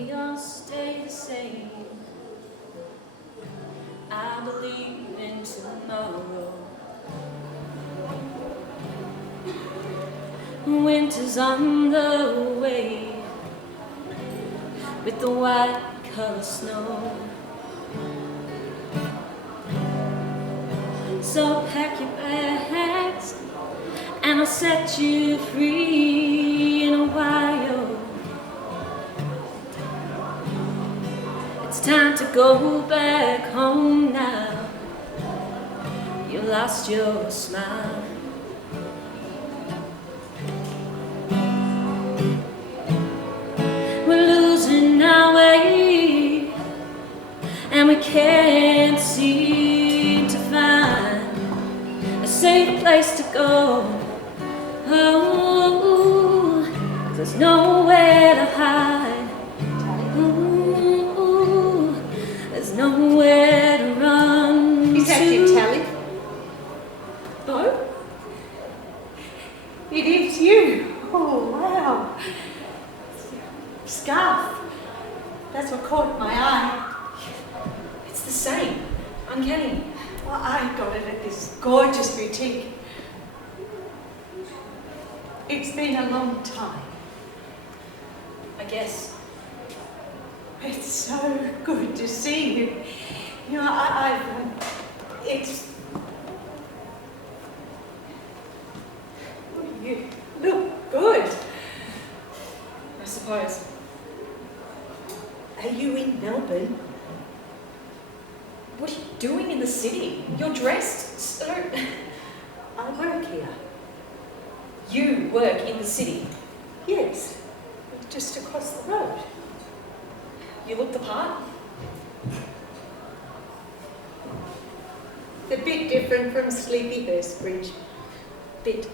we all stay the same. I believe in tomorrow. Winter's on the way with the white color snow. So pack your bags and I'll set you free in a while. It's time to go back home now. You lost your smile. We're losing our way and we can't seem to find a safe place to go. Oh, there's nowhere to hide. Ooh, there's nowhere to run. Is that you, Tally? No? It is you. Oh, wow. Scarf. That's what caught my eye. It's the same. Uncanny. Well, I got it at this gorgeous boutique. It's been a long time. I guess. It's so good to see you. You know, it's... You look good. I suppose. Are you in Melbourne? What are you doing in the city? You're dressed so... I work here. You work in the city. Yes, just across the road. You look the part. It's a bit different from Sleepyhurst Bridge. Bit.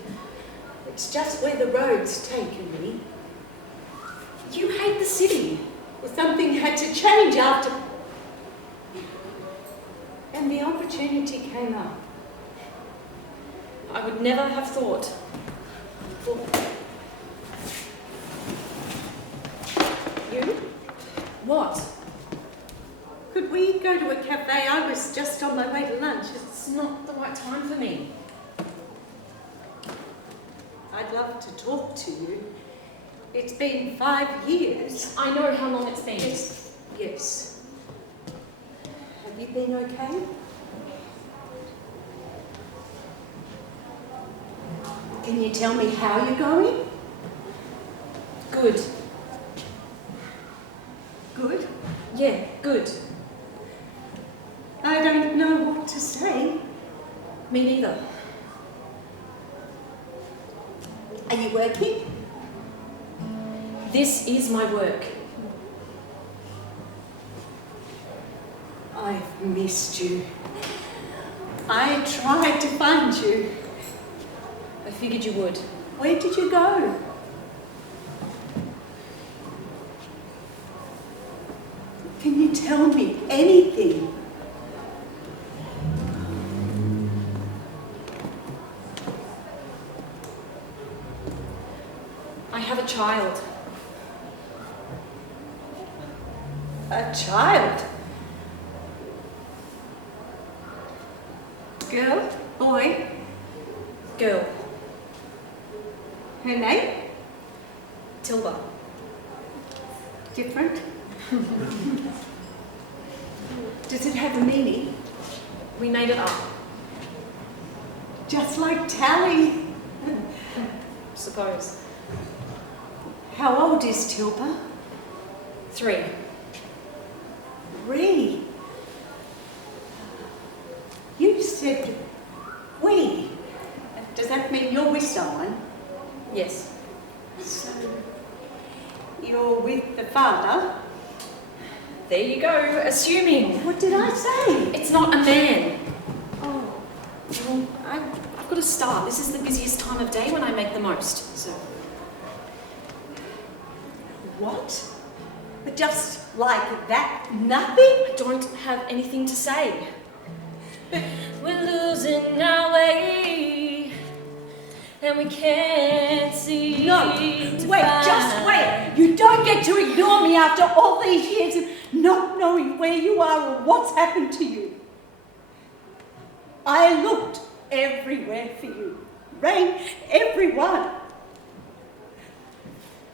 It's just where the road's taken me. You hate the city. Well, something had to change after... And the opportunity came up. I would never have thought. You? What? Could we go to a cafe? I was just on my way to lunch. It's not the right time for me. I'd love to talk to you. It's been 5 years. I know how long it's been. Yes. Have you been okay? Can you tell me how you're going? Good. Good? Yeah, good. I don't know what to say. Me neither. Are you working? This is my work. I've missed you. I tried to find you. I figured you would. Where did you go? Can you tell me anything? I have a child. A child? Girl? Boy? Girl. Her name? Tilba. Different? Does it have a meaning? We made it up. Just like Tally. Suppose. How old is Tilba? 3. 3. You said we. Does that mean you're with someone? Yes. So you're with the father? There you go, assuming. What did I say? It's not a man. Oh. Well, I've got to start. This is the busiest time of day when I make the most, so... What? But just like that? Nothing? I don't have anything to say. We're losing our way, and we can't seem No, to wait, find just wait. You You don't get to ignore me after all these years of not knowing where you are or what's happened to you. I looked everywhere for you. Rang everyone.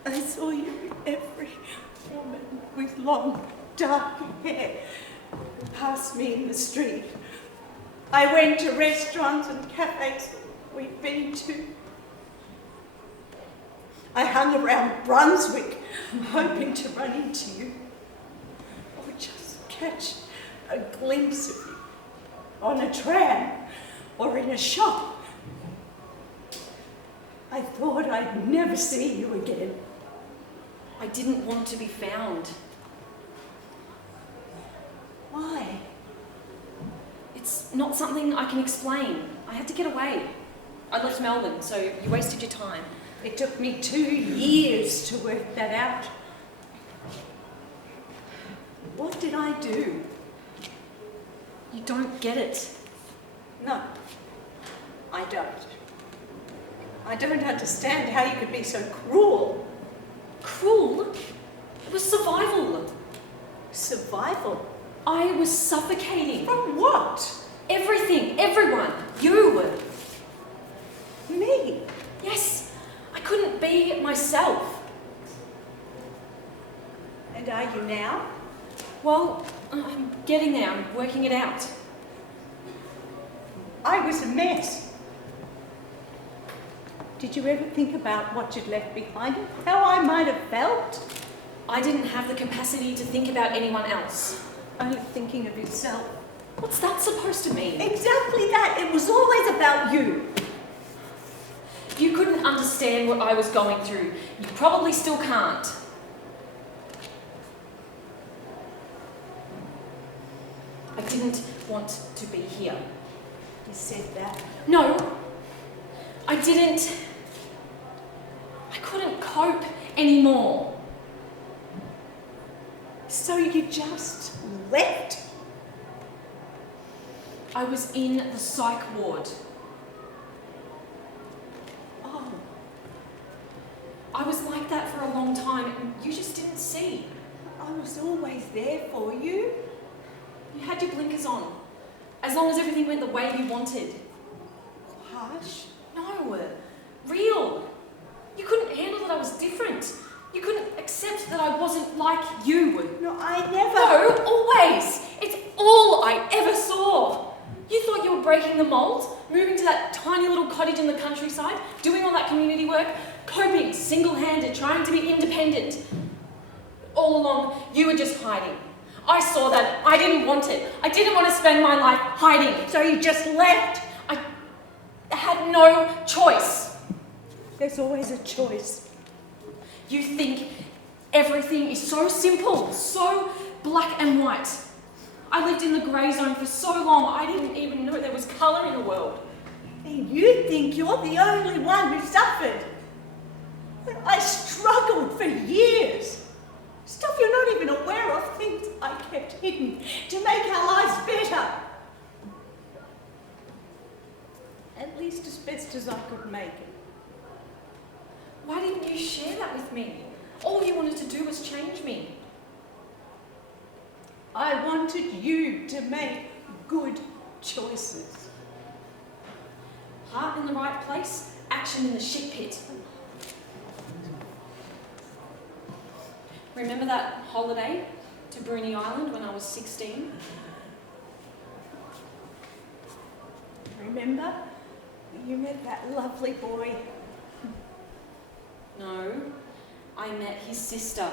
I saw you with every woman with long, dark hair who passed me in the street. I went to restaurants and cafes we've been to. I hung around Brunswick, hoping to run into you, or just catch a glimpse of you on a tram or in a shop. I thought I'd never see you again. I didn't want to be found. Why? It's not something I can explain. I had to get away. I left Melbourne, so you wasted your time. It took me 2 years to work that out. What did I do? You don't get it. No, I don't. I don't understand how you could be so cruel. Cruel? It was survival. Survival? I was suffocating. From what? Everything, everyone. You. Me? Yes, I couldn't be myself. And are you now? Well, I'm getting there. I'm working it out. I was a mess. Did you ever think about what you'd left behind and how I might have felt? I didn't have the capacity to think about anyone else. Only thinking of yourself. What's that supposed to mean? Exactly that. It was always about you. If you couldn't understand what I was going through, you probably still can't. I didn't want to be here. You said that. No, I didn't. I couldn't cope anymore. So you just left? I was in the psych ward. Oh. I was like that for a long time and you just didn't see. I was always there for you. You had your blinkers on, as long as everything went the way you wanted. Harsh? No, real. You couldn't handle that I was different. You couldn't accept that I wasn't like you. No, I never... No, always. It's all I ever saw. You thought you were breaking the mould, moving to that tiny little cottage in the countryside, doing all that community work, coping single-handed, trying to be independent. All along, you were just hiding. I saw that. I didn't want it. I didn't want to spend my life hiding. So you just left? I had no choice. There's always a choice. You think everything is so simple, so black and white. I lived in the grey zone for so long, I didn't even know there was colour in the world. And you think you're the only one who suffered. I struggled for years. Stuff you're not even aware of, things I kept hidden to make our lives better. At least as best as I could make it. Why didn't you share that with me? All you wanted to do was change me. I wanted you to make good choices. Heart in the right place, action in the shit pit. Remember that holiday to Bruny Island when I was 16? Remember? You met that lovely boy. No, I met his sister.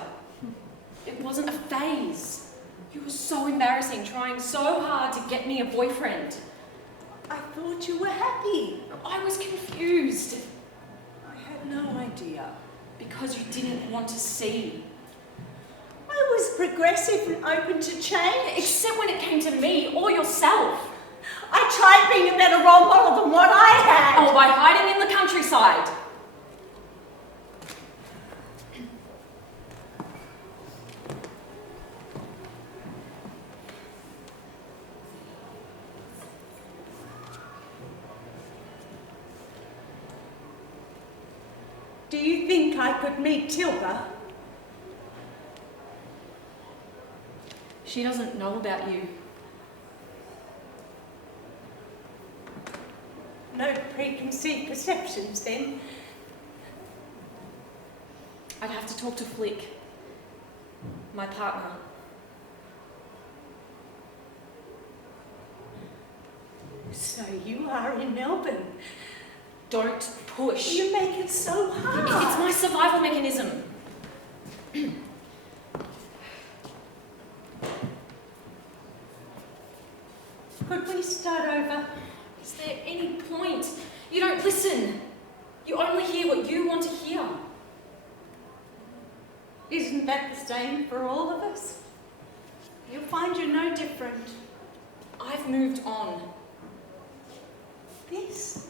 It wasn't a phase. You were so embarrassing, trying so hard to get me a boyfriend. I thought you were happy. I was confused. I had no idea. Because you didn't want to see. I was progressive and open to change. Except when it came to me or yourself. I tried being a better role model than what I had. Oh, by hiding in the countryside. Do you think I could meet Tilda? She doesn't know about you. No preconceived perceptions then? I'd have to talk to Flick, my partner. So you are in Melbourne. Don't push. You make it so hard. It's my survival mechanism. Could we start over? Is there any point? You don't listen. You only hear what you want to hear. Isn't that the same for all of us? You'll find you're no different. I've moved on. This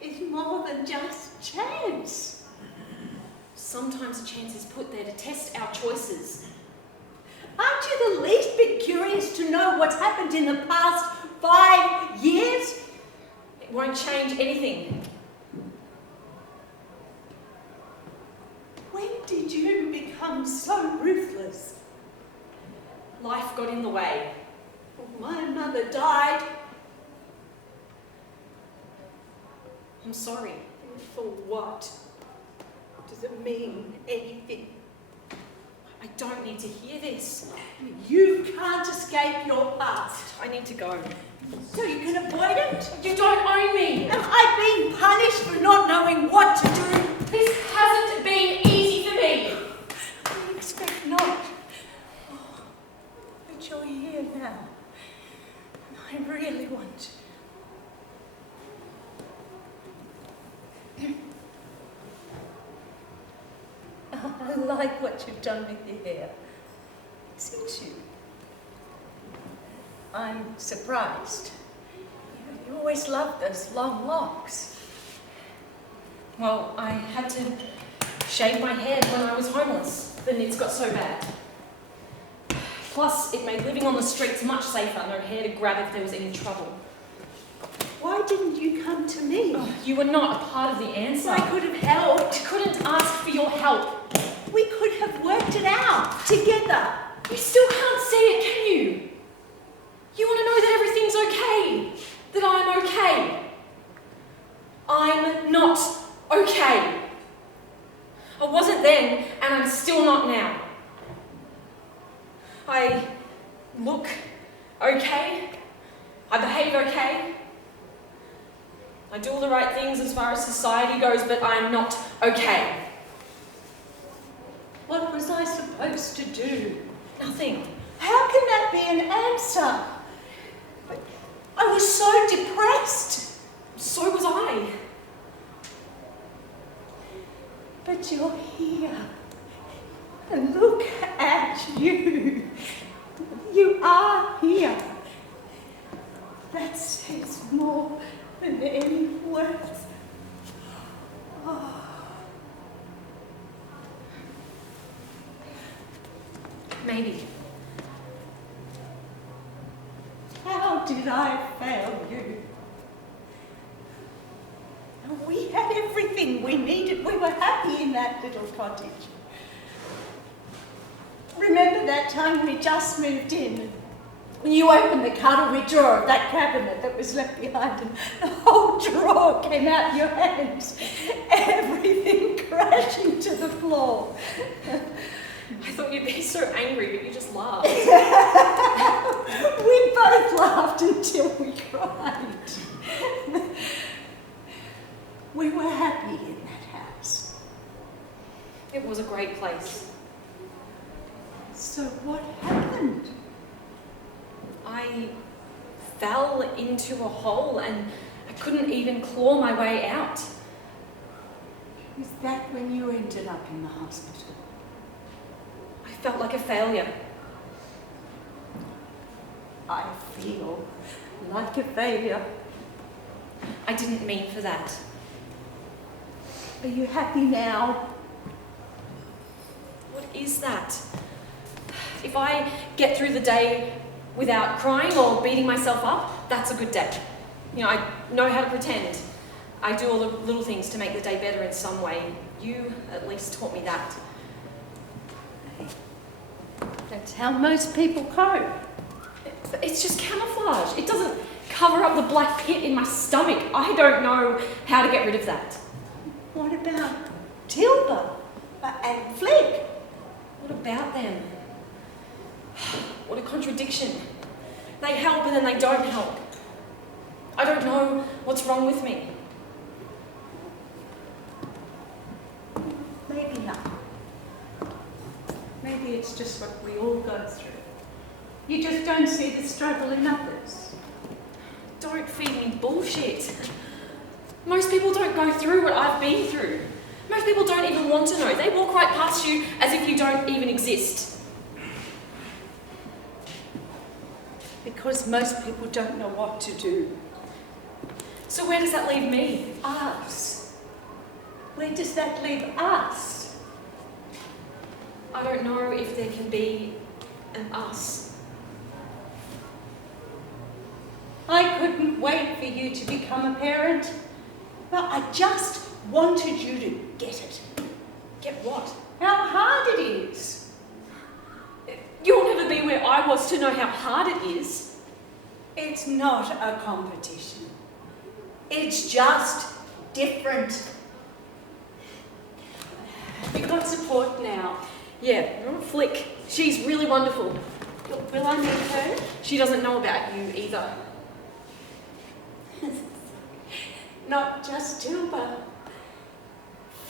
is more than just chance. Sometimes a chance is put there to test our choices. Aren't you the least bit curious to know what's happened in the past 5 years? It won't change anything. When did you become so ruthless? Life got in the way. My mother died. I'm sorry. For what? Does it mean anything? I don't need to hear this. You can't escape your past. I need to go. So you can avoid it? You don't own me. Am I being punished for not knowing what to do? This hasn't been easy for me. I expect not. Oh, but you're here now. And I really want. I like what you've done with your hair. Suits you. I'm surprised. You always loved those long locks. Well, I had to shave my head when I was homeless. The nits got so bad. Plus, it made living on the streets much safer. No hair to grab if there was any trouble. Why didn't you come to me? Oh, you were not a part of the answer. I could have helped. I couldn't ask for your help. We could have worked it out together. You still can't see it, can you? You want to know that everything's okay? That I'm okay? I'm not okay. I wasn't then, and I'm still not now. I look okay. I behave okay. I do all the right things as far as society goes, but I'm not okay. What was I supposed to do? Nothing. How can that be an answer? I was so depressed. So was I. But you're here. And look at you. You are here. That says more than any words. Oh. Maybe. How did I fail you? We had everything we needed. We were happy in that little cottage. Remember that time we just moved in? When you opened the cutlery drawer of that cabinet that was left behind and the whole drawer came out your hands. Everything crashing to the floor. I thought you'd be so angry, but you just laughed. We both laughed until we cried. We were happy in that house. It was a great place. So what happened? I fell into a hole and I couldn't even claw my way out. Is that when you ended up in the hospital? I felt like a failure. I feel like a failure. I didn't mean for that. Are you happy now? What is that? If I get through the day without crying or beating myself up, that's a good day. You know, I know how to pretend. I do all the little things to make the day better in some way. You at least taught me that. That's how most people cope. It's just camouflage. It doesn't cover up the black pit in my stomach. I don't know how to get rid of that. What about Tilba and Flick? What about them? What a contradiction. They help and then they don't help. I don't know what's wrong with me. Maybe not. Maybe it's just what we all go through. You just don't see the struggle in others. Don't feed me bullshit. Most people don't go through what I've been through. Most people don't even want to know. They walk right past you as if you don't even exist. Because most people don't know what to do. So where does that leave me? Us. Where does that leave us? I don't know if there can be an us. I couldn't wait for you to become a parent, but I just wanted you to get it. Get what? How hard it is. You'll never be where I was to know how hard it is. It's not a competition. It's just different. You've got support now. Yeah, Flick. She's really wonderful. Will I meet her? She doesn't know about you either. Not just Tilba.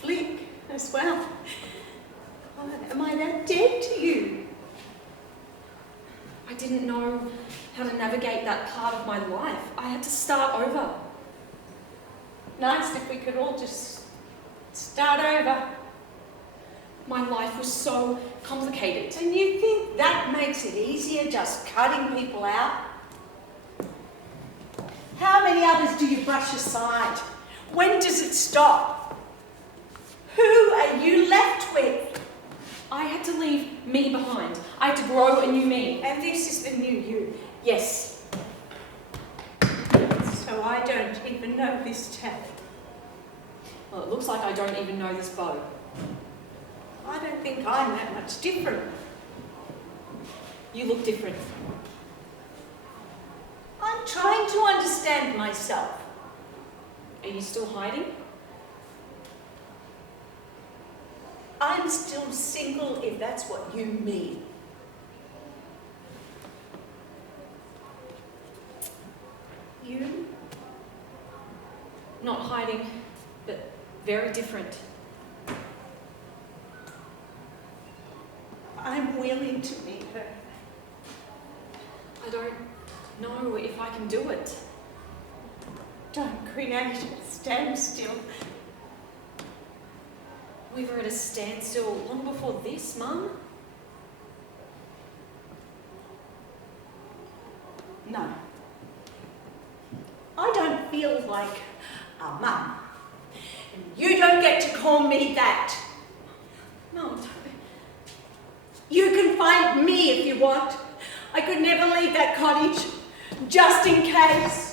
Flick as well. Oh, am I that dead to you? I didn't know how to navigate that part of my life. I had to start over. Nice if we could all just start over. My life was so complicated. And you think that makes it easier, just cutting people out? How many others do you brush aside? When does it stop? Who are you left with? I had to leave me behind. I had to grow a new me. And this is the new you. Yes. So I don't even know this tap. Well, it looks like I don't even know this bow. I don't think I'm that much different. You look different. I'm trying to understand myself. Are you still hiding? I'm still single, if that's what you mean. You? Not hiding, but very different. I'm willing to meet her. I don't know if I can do it. Don't create a standstill. We were at a standstill long before this, Mum. No. I don't feel like a mum. And you don't get to call me that. Mum, don't. You can find me if you want. I could never leave that cottage, just in case.